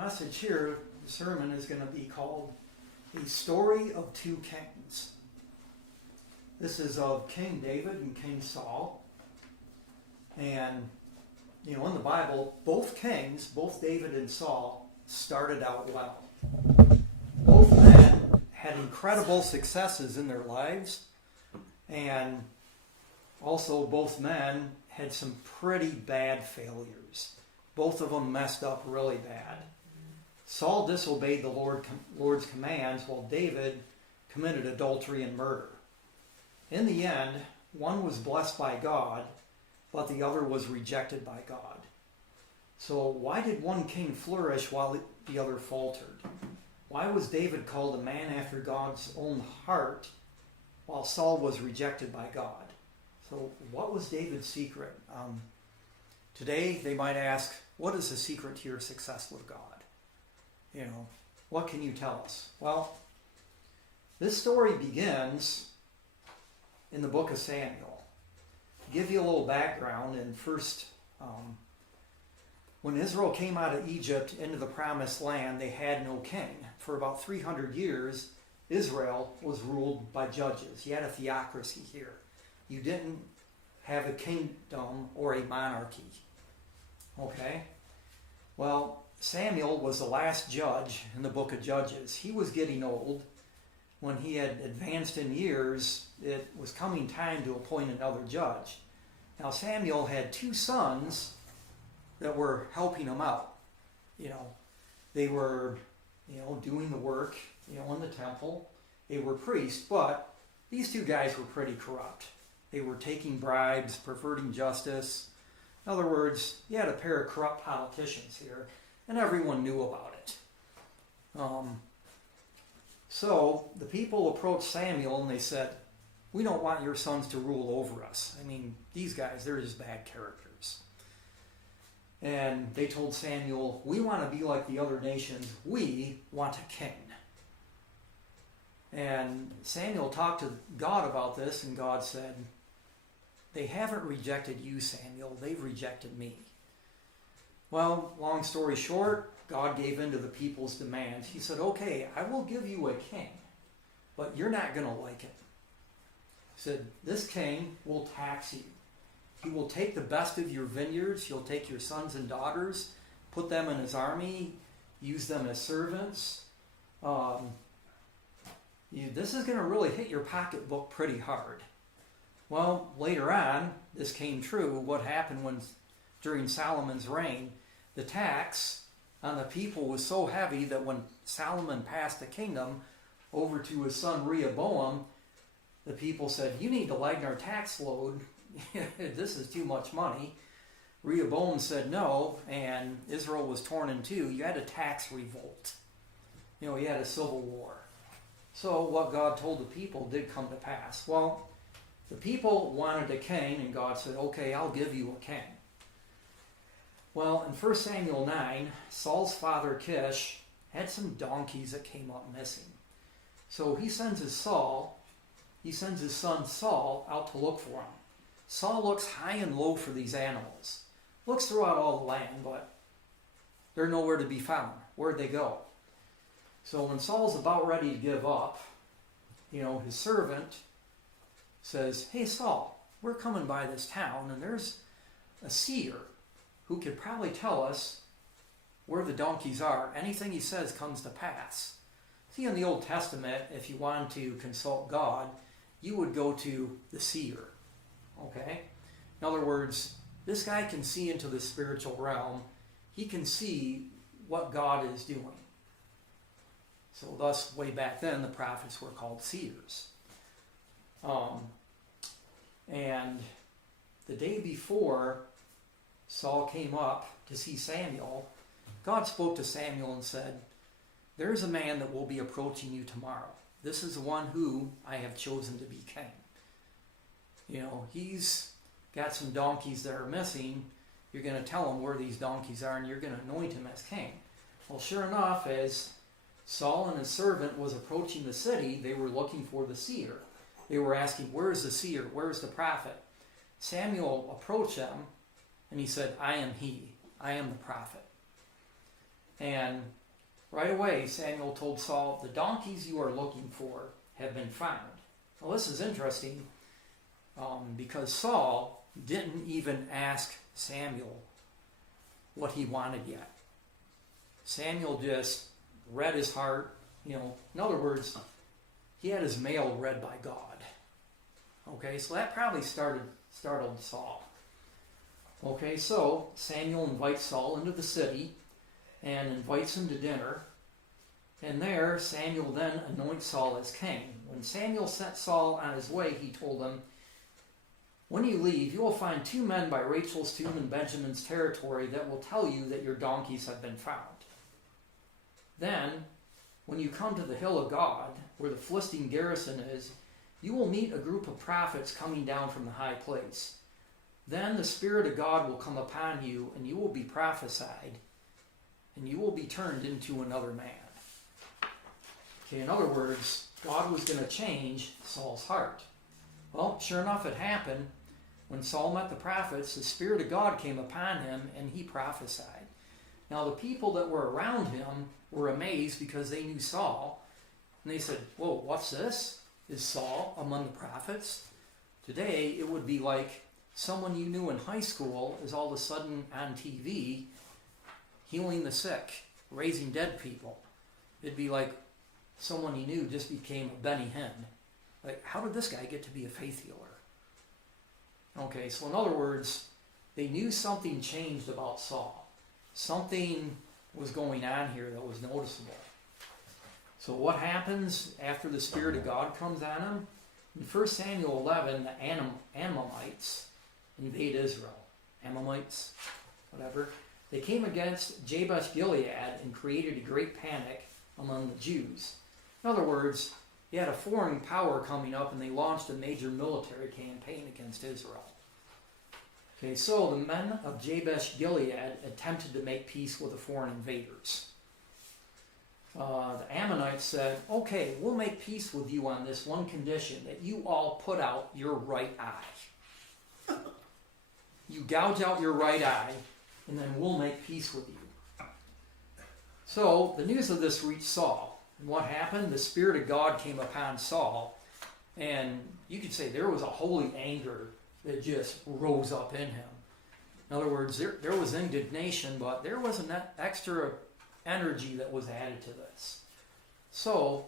message here, the sermon, is going to be called A Story of Two Kings. This is of King David and King Saul. And, you know, in the Bible, both kings, both David and Saul, started out well. Both men had incredible successes in their lives. And also both men had some pretty bad failures. Both of them messed up really bad. Saul disobeyed the Lord's commands, while David committed adultery and murder. In the end, one was blessed by God, but the other was rejected by God. So why did one king flourish while the other faltered? Why was David called a man after God's own heart, while Saul was rejected by God? So what was David's secret? Today they might ask, what is the secret to your success with God? You know, what can you tell us? Well, this story begins in the book of Samuel. To give you a little background, when Israel came out of Egypt into the promised land, they had no king. For about 300 years, Israel was ruled by judges. You had a theocracy here. You didn't have a kingdom or a monarchy. Okay? Well, Samuel was the last judge in the book of Judges. He was getting old. When he had advanced in years, it was coming time to appoint another judge. Now, Samuel had two sons that were helping him out. You know, they were, doing the work, in the temple. They were priests, but these two guys were pretty corrupt. They were taking bribes, perverting justice. In other words, you had a pair of corrupt politicians here, and everyone knew about it. So the people approached Samuel and they said, we don't want your sons to rule over us. I mean, these guys, they're just bad characters. And they told Samuel, we want to be like the other nations. We want a king. And Samuel talked to God about this, and God said, they haven't rejected you, Samuel. They've rejected me. Well, long story short, God gave in to the people's demands. He said, okay, I will give you a king, but you're not going to like it. He said, this king will tax you. He will take the best of your vineyards. He'll take your sons and daughters, put them in his army, use them as servants. This is going to really hit your pocketbook pretty hard. Well, later on, this came true. What happened during Solomon's reign, the tax on the people was so heavy that when Solomon passed the kingdom over to his son Rehoboam, the people said, you need to lighten our tax load. This is too much money. Rehoboam said no, and Israel was torn in two. You had a tax revolt. You had a civil war. So what God told the people did come to pass. Well, the people wanted a king, and God said, okay, I'll give you a king. Well, in 1 Samuel 9, Saul's father Kish had some donkeys that came up missing. So he sends his son Saul out to look for them. Saul looks high and low for these animals. Looks throughout all the land, but they're nowhere to be found. Where'd they go? So when Saul's about ready to give up, his servant says, hey Saul, we're coming by this town and there's a seer who could probably tell us where the donkeys are. Anything he says comes to pass. See, in the Old Testament, if you wanted to consult God, you would go to the seer. Okay? In other words, this guy can see into the spiritual realm. He can see what God is doing. So thus, way back then, the prophets were called seers. And the day before Saul came up to see Samuel, God spoke to Samuel and said, there's a man that will be approaching you tomorrow. This is the one who I have chosen to be king. He's got some donkeys that are missing. You're going to tell him where these donkeys are, and you're going to anoint him as king. Well, sure enough, as Saul and his servant was approaching the city, they were looking for the seer. They were asking, where's the seer? Where's the prophet? Samuel approached them, and he said, I am he. I am the prophet. And right away, Samuel told Saul, the donkeys you are looking for have been found. Well, this is interesting because Saul didn't even ask Samuel what he wanted yet. Samuel just read his heart. In other words, he had his mail read by God. Okay, so that probably startled Saul. Okay, so Samuel invites Saul into the city and invites him to dinner. And there, Samuel then anoints Saul as king. When Samuel sent Saul on his way, he told him, when you leave, you will find 2 men by Rachel's tomb in Benjamin's territory that will tell you that your donkeys have been found. Then, when you come to the hill of God, where the Philistine garrison is, you will meet a group of prophets coming down from the high place. Then the Spirit of God will come upon you, and you will be prophesied, and you will be turned into another man. Okay, in other words, God was going to change Saul's heart. Well, sure enough, it happened. When Saul met the prophets, the Spirit of God came upon him, and he prophesied. Now, the people that were around him were amazed because they knew Saul. And they said, whoa, what's this? Is Saul among the prophets? Today, it would be like someone you knew in high school is all of a sudden on TV healing the sick, raising dead people. It'd be like someone you knew just became a Benny Hinn. Like, how did this guy get to be a faith healer? Okay, so in other words, they knew something changed about Saul. Something was going on here that was noticeable. So what happens after the Spirit of God comes on him? In 1 Samuel 11, the Amalekites invade Israel. Amalekites, whatever. They came against Jabesh-Gilead and created a great panic among the Jews. In other words, you had a foreign power coming up and they launched a major military campaign against Israel. Okay, so the men of Jabesh-Gilead attempted to make peace with the foreign invaders. The Ammonites said, okay, we'll make peace with you on this one condition, that you all put out your right eye. You gouge out your right eye, and then we'll make peace with you. So the news of this reached Saul. And what happened? The Spirit of God came upon Saul, and you could say there was a holy anger that just rose up in him. In other words, there was indignation, but there was an extra energy that was added to this. So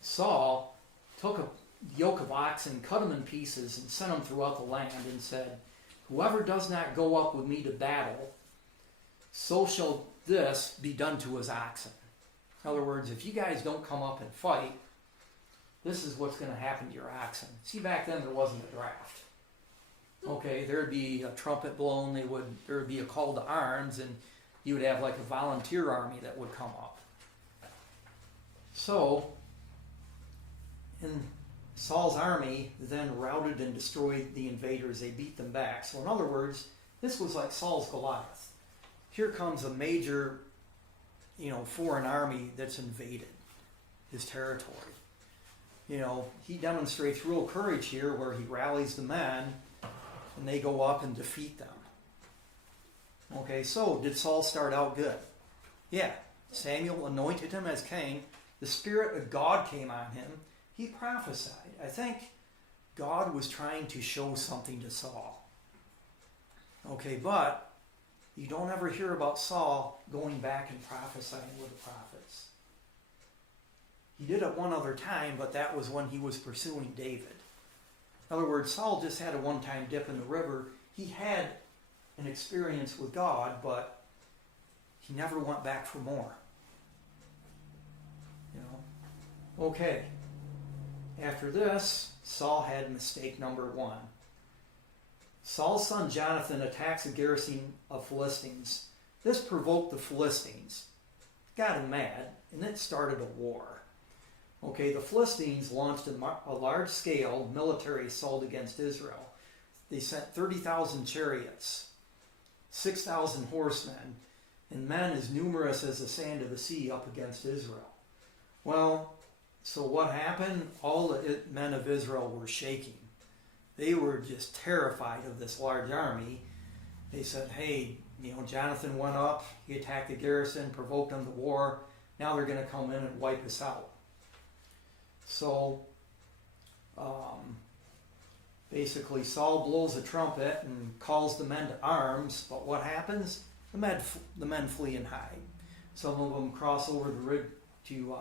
Saul took a yoke of oxen, cut them in pieces, and sent them throughout the land and said, whoever does not go up with me to battle, so shall this be done to his oxen. In other words, if you guys don't come up and fight, this is what's going to happen to your oxen. See, back then there wasn't a draft. Okay, there'd be a trumpet blown, there would be a call to arms, and you would have like a volunteer army that would come up. So, in Saul's army then routed and destroyed the invaders. They beat them back. So in other words, this was like Saul's Goliath. Here comes a major, foreign army that's invaded his territory. He demonstrates real courage here where he rallies the men and they go up and defeat them. Okay, so did Saul start out good? Yeah. Samuel anointed him as king. The Spirit of God came on him. He prophesied. I think God was trying to show something to Saul. Okay, but you don't ever hear about Saul going back and prophesying with the prophets. He did it one other time, but that was when he was pursuing David. In other words, Saul just had a one-time dip in the river. He had an experience with God, but he never went back for more. Okay. After this, Saul had mistake number 1. Saul's son Jonathan attacks a garrison of Philistines. This provoked the Philistines, got him mad, and it started a war. Okay, the Philistines launched a large-scale military assault against Israel. They sent 30,000 chariots, 6,000 horsemen, and men as numerous as the sand of the sea up against Israel. Well, so what happened? All the men of Israel were shaking. They were just terrified of this large army. They said, hey, Jonathan went up, he attacked the garrison, provoked them to war. Now they're going to come in and wipe us out. So, basically Saul blows a trumpet and calls the men to arms, but what happens? The men flee and hide. Some of them cross over to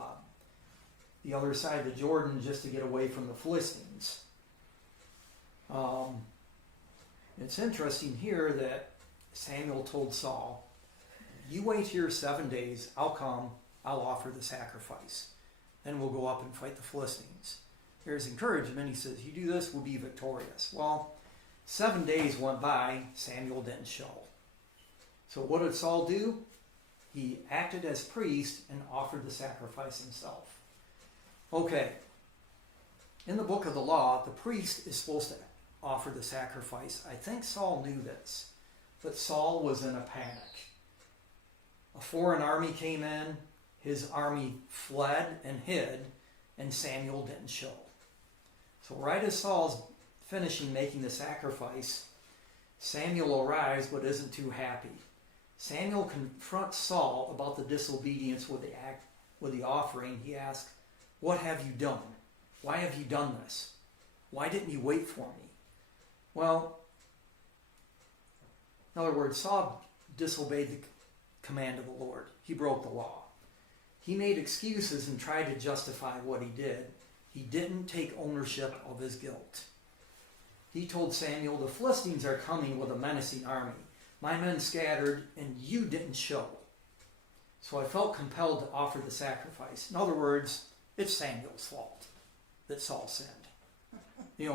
the other side of the Jordan just to get away from the Philistines. It's interesting here that Samuel told Saul, you wait here 7 days, I'll come, I'll offer the sacrifice. Then we'll go up and fight the Philistines. There's encouragement. He says, you do this, we'll be victorious. Well, 7 days went by, Samuel didn't show. So what did Saul do? He acted as priest and offered the sacrifice himself. Okay, in the book of the law, the priest is supposed to offer the sacrifice. I think Saul knew this, but Saul was in a panic. A foreign army came in, his army fled and hid, and Samuel didn't show. So right as Saul's finishing making the sacrifice, Samuel arrives but isn't too happy. Samuel confronts Saul about the disobedience with the offering. He asks, what have you done? Why have you done this? Why didn't you wait for me? Well, in other words, Saul disobeyed the command of the Lord. He broke the law. He made excuses and tried to justify what he did. He didn't take ownership of his guilt. He told Samuel, the Philistines are coming with a menacing army. My men scattered and you didn't show. So I felt compelled to offer the sacrifice. In other words, it's Samuel's fault that Saul sinned.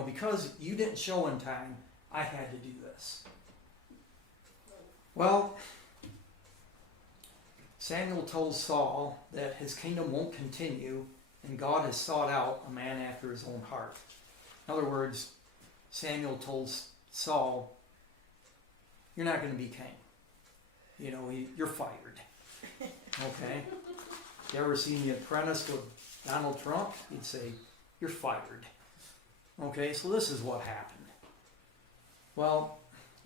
Because you didn't show in time, I had to do this. Well, Samuel told Saul that his kingdom won't continue and God has sought out a man after his own heart. In other words, Samuel told Saul, you're not going to be king. You're fired. Okay? You ever seen The Apprentice with Donald Trump? He'd say, you're fired. Okay, so this is what happened. Well,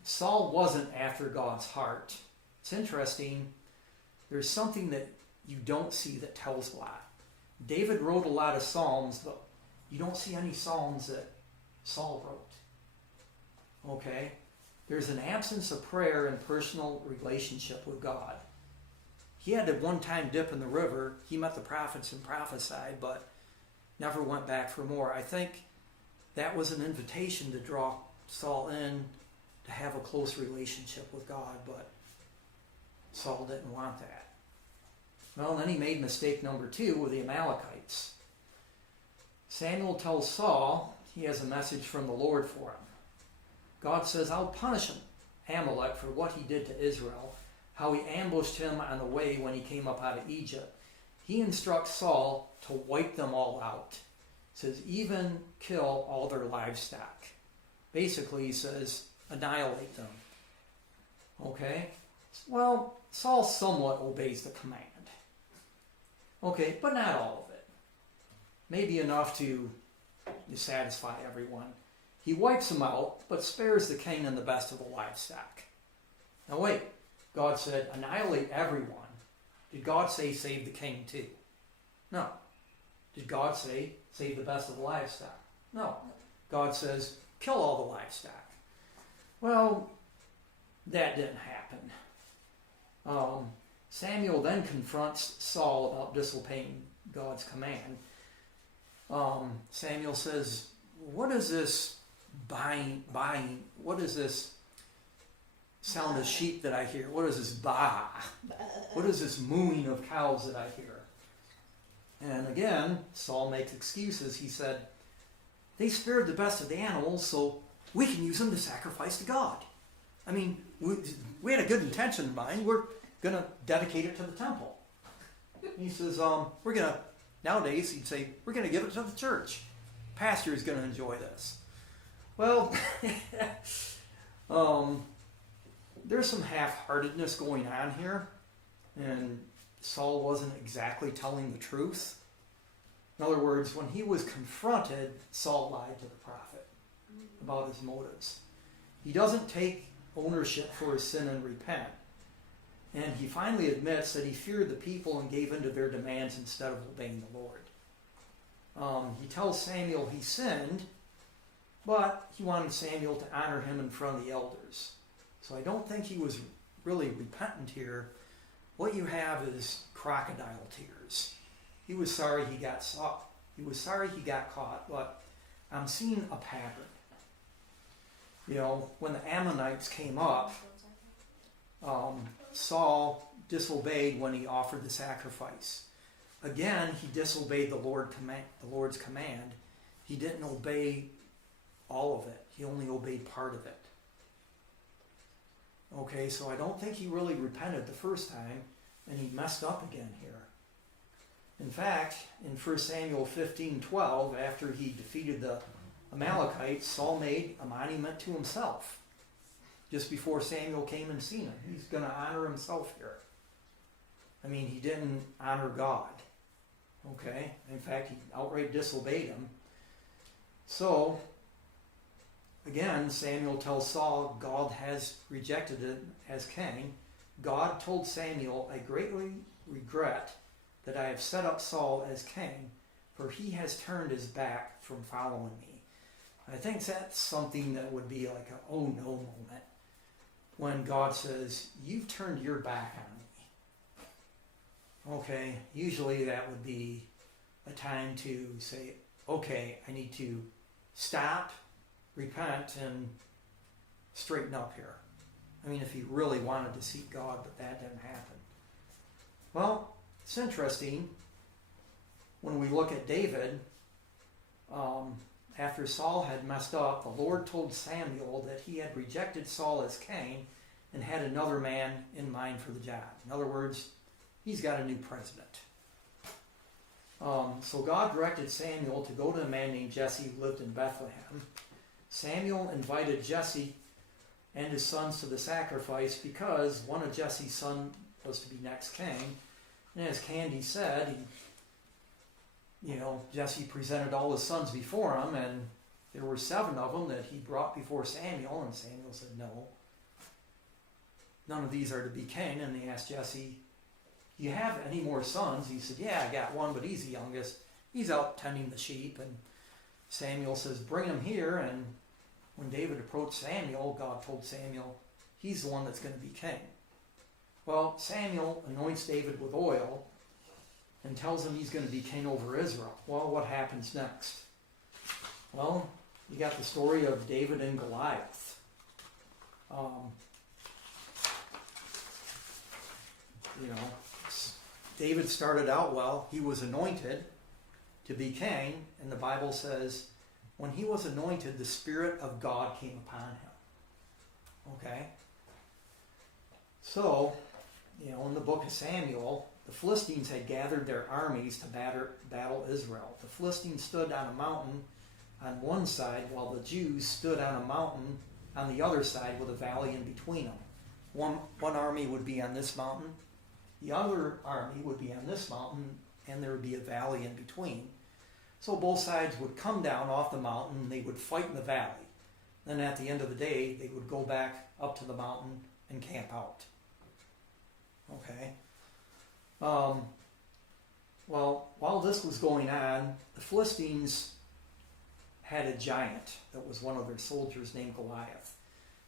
Saul wasn't after God's heart. It's interesting. There's something that you don't see that tells a lot. David wrote a lot of psalms, but you don't see any psalms that Saul wrote. Okay? There's an absence of prayer and personal relationship with God. He had to one time dip in the river. He met the prophets and prophesied, but never went back for more. I think that was an invitation to draw Saul in to have a close relationship with God, but Saul didn't want that. Well, then he made mistake number 2 with the Amalekites. Samuel tells Saul he has a message from the Lord for him. God says, I'll punish him, Amalek, for what he did to Israel, how he ambushed him on the way when he came up out of Egypt. He instructs Saul to wipe them all out. Says, even kill all their livestock. Basically, he says, annihilate them. Okay? Well, Saul somewhat obeys the command. Okay, but not all of it. Maybe enough to satisfy everyone. He wipes them out, but spares the king and the best of the livestock. Now wait, God said, annihilate everyone. Did God say save the king too? No. Did God say save the best of the livestock? No. God says kill all the livestock. Well, that didn't happen. Samuel then confronts Saul about disobeying God's command. Samuel says, what is this buying? What is this sound of sheep that I hear? What is this baa? What is this mooing of cows that I hear? And again, Saul makes excuses. He said, they spared the best of the animals, so we can use them to sacrifice to God. I mean, we had a good intention in mind. We're going to dedicate it to the temple. He says, we're going to, nowadays he'd say, we're going to give it to the church. Pastor is going to enjoy this. Well, there's some half-heartedness going on here, and Saul wasn't exactly telling the truth. In other words, when he was confronted, Saul lied to the prophet about his motives. He doesn't take ownership for his sin and repent. And he finally admits that he feared the people and gave in to their demands instead of obeying the Lord. He tells Samuel he sinned, but he wanted Samuel to honor him in front of the elders. So I don't think he was really repentant here. What you have is crocodile tears. He was sorry he got caught. He was sorry he got caught, but I'm seeing a pattern. You know, when the Ammonites came up, Saul disobeyed when he offered the sacrifice. Again, he disobeyed the Lord's command. He didn't obey all of it. He only obeyed part of it. Okay, so I don't think he really repented the first time, and he messed up again here. In fact, in 1 Samuel 15:12, after he defeated the Amalekites, Saul made a monument to himself. Just before Samuel came and seen him. He's going to honor himself here. I mean, he didn't honor God. Okay? In fact, he outright disobeyed him. So, again, Samuel tells Saul God has rejected him as king. God told Samuel, I greatly regret that I have set up Saul as king, for he has turned his back from following me. I think that's something that would be like a oh no moment. When God says, you've turned your back on me. Okay, usually that would be a time to say, okay, I need to stop, repent, and straighten up here. I mean, if he really wanted to seek God, but that didn't happen. Well, it's interesting when we look at David. After Saul had messed up, the Lord told Samuel that he had rejected Saul as king and had another man in mind for the job. In other words, he's got a new president. So God directed Samuel to go to a man named Jesse who lived in Bethlehem. Samuel invited Jesse and his sons to the sacrifice because one of Jesse's sons was to be next king. And as Candy said, Jesse presented all his sons before him, and there were 7 of them that he brought before Samuel, and Samuel said, no, none of these are to be king. And they asked Jesse, do you have any more sons? He said, yeah, I got one, but he's the youngest. He's out tending the sheep. And Samuel says, bring him here. And when David approached Samuel, God told Samuel, he's the one that's going to be king. Well, Samuel anoints David with oil and tells him he's going to be king over Israel. Well, what happens next? Well, you got the story of David and Goliath. David started out well. He was anointed to be king, and the Bible says when he was anointed, the Spirit of God came upon him. Okay? So, in the book of Samuel, the Philistines had gathered their armies to battle Israel. The Philistines stood on a mountain on one side, while the Jews stood on a mountain on the other side with a valley in between them. One army would be on this mountain, the other army would be on this mountain, and there would be a valley in between. So both sides would come down off the mountain, and they would fight in the valley. Then at the end of the day, they would go back up to the mountain and camp out. Okay? Well, while this was going on, the Philistines had a giant that was one of their soldiers named Goliath.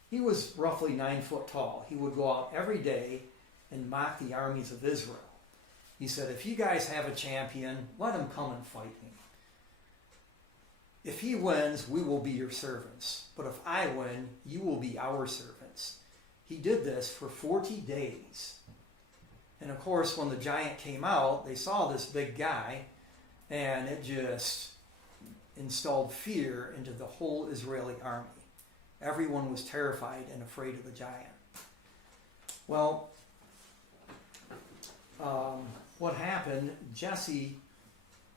He was roughly 9 foot tall. He would go out every day and mock the armies of Israel. He said, if you guys have a champion, let him come and fight me. If he wins, we will be your servants. But if I win, you will be our servants. He did this for 40 days. And of course, when the giant came out, they saw this big guy, and it just installed fear into the whole Israeli army. Everyone was terrified and afraid of the giant. Well, what happened, Jesse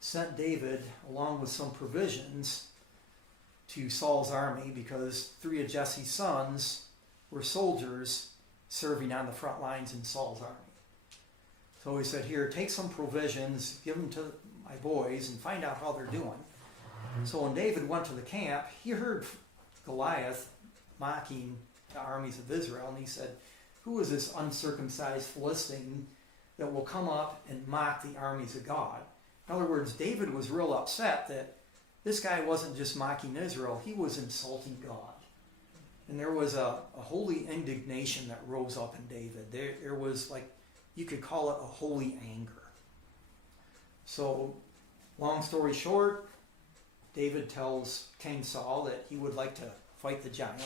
sent David along with some provisions to Saul's army because 3 of Jesse's sons were soldiers serving on the front lines in Saul's army. So he said, here, take some provisions, give them to my boys, and find out how they're doing. So when David went to the camp, he heard Goliath mocking the armies of Israel, and he said, "Who is this uncircumcised Philistine that will come up and mock the armies of God?" In other words, David was real upset that this guy wasn't just mocking Israel, he was insulting God. And there was a holy indignation that rose up in David. There was, like, you could call it a holy anger. So, long story short, David tells King Saul that he would like to fight the giant.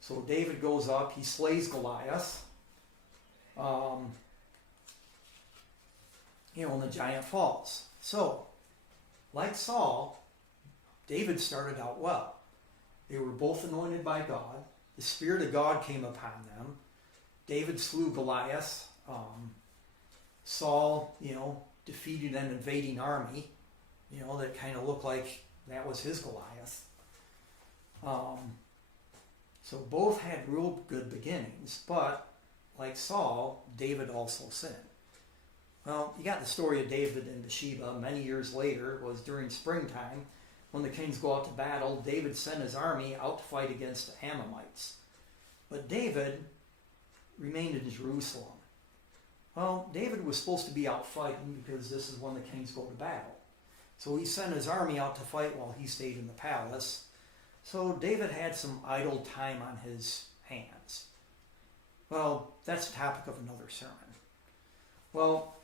So David goes up, he slays Goliath. And the giant falls. So, like Saul, David started out well. They were both anointed by God. The Spirit of God came upon them. David slew Goliath. Saul, defeated an invading army, that kind of looked like that was his Goliath. So both had real good beginnings, but like Saul, David also sinned. Well, you got the story of David and Bathsheba. Many years later, it was during springtime, when the kings go out to battle, David sent his army out to fight against the Amalekites. But David remained in Jerusalem. Well, David was supposed to be out fighting because this is when the kings go to battle. So he sent his army out to fight while he stayed in the palace. So David had some idle time on his hands. Well, that's the topic of another sermon. Well,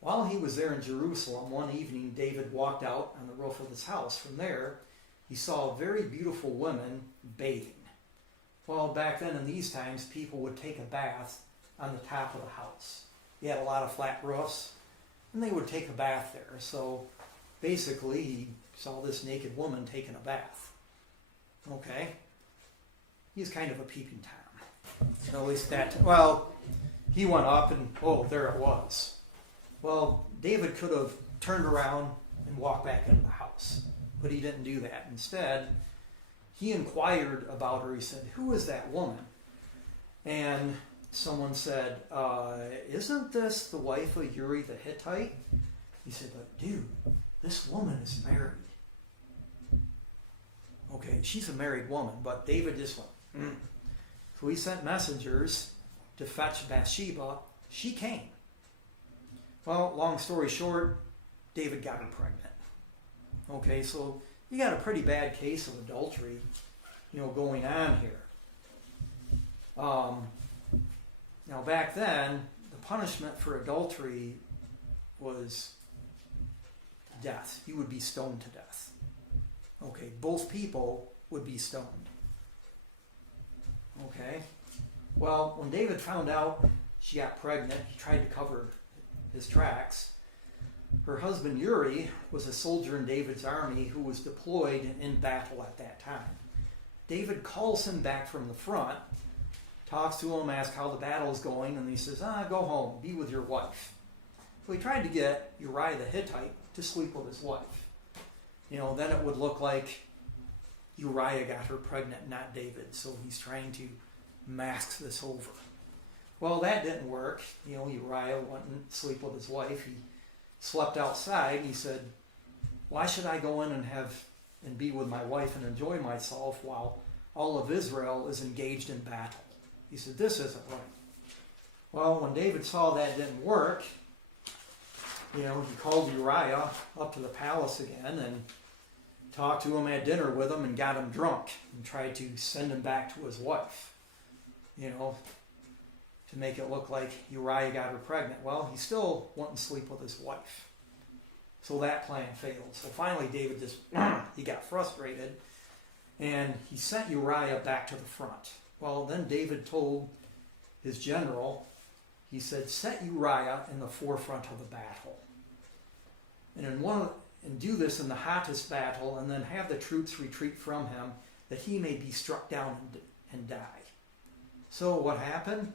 while he was there in Jerusalem, one evening David walked out on the roof of his house. From there, he saw very beautiful women bathing. Well, back then in these times, people would take a bath on the top of the house. You had a lot of flat roofs, and they would take a bath there. So basically, he saw this naked woman taking a bath. Okay? He's kind of a peeping Tom. So at least that, he went up and, there it was. Well, David could have turned around and walked back into the house, but he didn't do that. Instead, he inquired about her. He said, "Who is that woman?" And someone said, "Isn't this the wife of Uri the Hittite?" He said, "But dude, this woman is married." Okay, she's a married woman, but David just went, So he sent messengers to fetch Bathsheba. She came. Well, long story short, David got her pregnant. Okay, so you got a pretty bad case of adultery, going on here. Now back then, the punishment for adultery was death. You would be stoned to death. Okay, both people would be stoned. Okay, well, when David found out she got pregnant, he tried to cover his tracks. Her husband Uri was a soldier in David's army who was deployed in battle at that time. David calls him back from the front, talks to him, asks how the battle is going, and he says, "Go home, be with your wife." So he tried to get Uriah the Hittite to sleep with his wife. Then it would look like Uriah got her pregnant, not David. So he's trying to mask this over. Well, that didn't work. Uriah wouldn't sleep with his wife. He slept outside. He said, "Why should I go in and be with my wife and enjoy myself while all of Israel is engaged in battle?" He said, "This isn't right." Well, when David saw that didn't work, he called Uriah up to the palace again and talked to him, had dinner with him, and got him drunk and tried to send him back to his wife, to make it look like Uriah got her pregnant. Well, he still wouldn't sleep with his wife. So that plan failed. So finally David he got frustrated, and he sent Uriah back to the front. Well, then David told his general, he said, "Set Uriah in the forefront of the battle. And do this in the hottest battle, and then have the troops retreat from him, that he may be struck down and die." So what happened?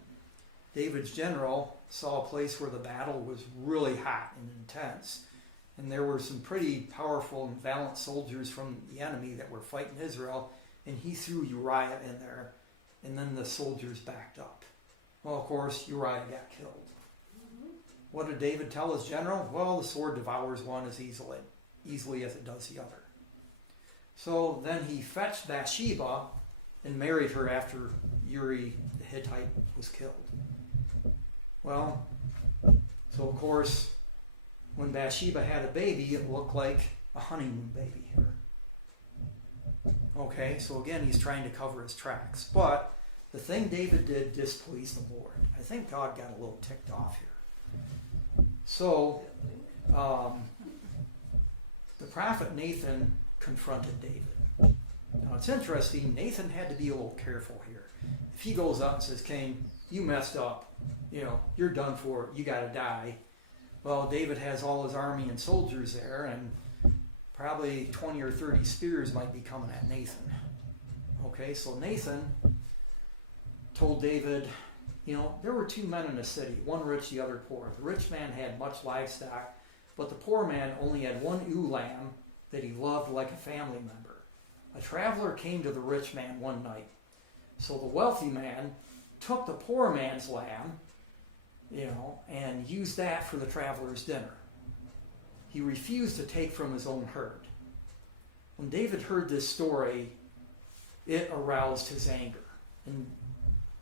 David's general saw a place where the battle was really hot and intense, and there were some pretty powerful and valiant soldiers from the enemy that were fighting Israel, and he threw Uriah in there, and then the soldiers backed up. Well, of course, Uriah got killed. What did David tell his general? Well, the sword devours one as easily as it does the other. So then he fetched Bathsheba, and married her after Uri the Hittite was killed. Well, so of course, when Bathsheba had a baby, it looked like a honeymoon baby here. Okay, so again, he's trying to cover his tracks. But the thing David did displeased the Lord. I think God got a little ticked off here. So, the prophet Nathan confronted David. Now, it's interesting, Nathan had to be a little careful here. If he goes up and says, King, you messed up. You're done for. You got to die. Well, David has all his army and soldiers there, and probably 20 or 30 spears might be coming at Nathan. Okay, so Nathan told David, there were two men in the city, one rich, the other poor. The rich man had much livestock, but the poor man only had one ewe lamb that he loved like a family member. A traveler came to the rich man one night. So the wealthy man took the poor man's lamb, and used that for the traveler's dinner. He refused to take from his own herd. When David heard this story, it aroused his anger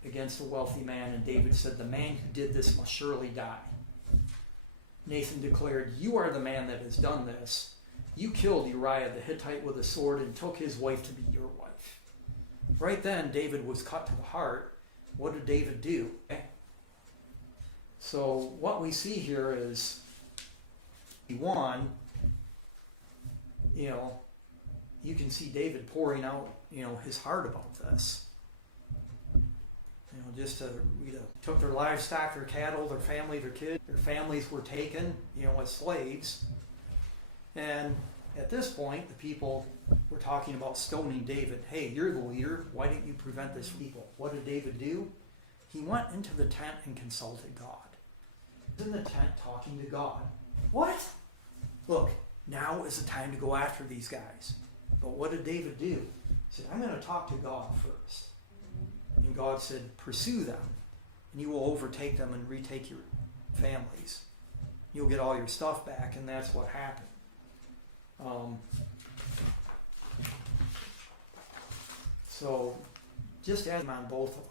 against the wealthy man, and David said, the man who did this must surely die. Nathan declared, you are the man that has done this. You killed Uriah the Hittite with a sword and took his wife to be your wife. Right then, David was cut to the heart. What did David do? So what we see here is he won. You can see David pouring out, his heart about this. Just to read took their livestock, their cattle, their family, their kids. Their families were taken, as slaves. And at this point, the people were talking about stoning David. Hey, you're the leader. Why didn't you prevent this people? What did David do? He went into the tent and consulted God. He was in the tent talking to God. What? Look, now is the time to go after these guys. But what did David do? He said, I'm going to talk to God first. And God said, pursue them, and you will overtake them and retake your families. You'll get all your stuff back, and that's what happened. So, just add on both of them.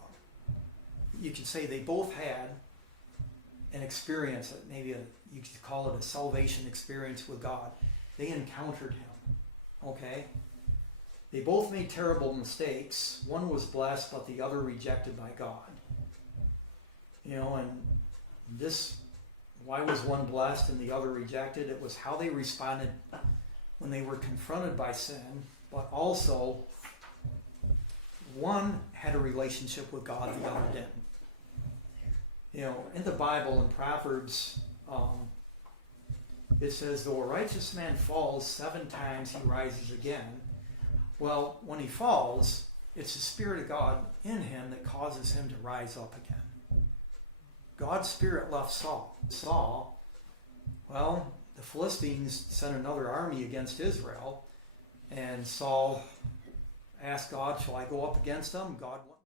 You could say they both had an experience, maybe you could call it a salvation experience with God. They encountered Him. Okay? They both made terrible mistakes. One was blessed, but the other rejected by God. And this, why was one blessed and the other rejected? It was how they responded when they were confronted by sin, but also one had a relationship with God, the other didn't. In the Bible, in Proverbs, it says, though a righteous man falls 7 times, he rises again. Well, when he falls, it's the Spirit of God in him that causes him to rise up again. God's Spirit left Saul. The Philistines sent another army against Israel, and Saul asked God, shall I go up against them? God went.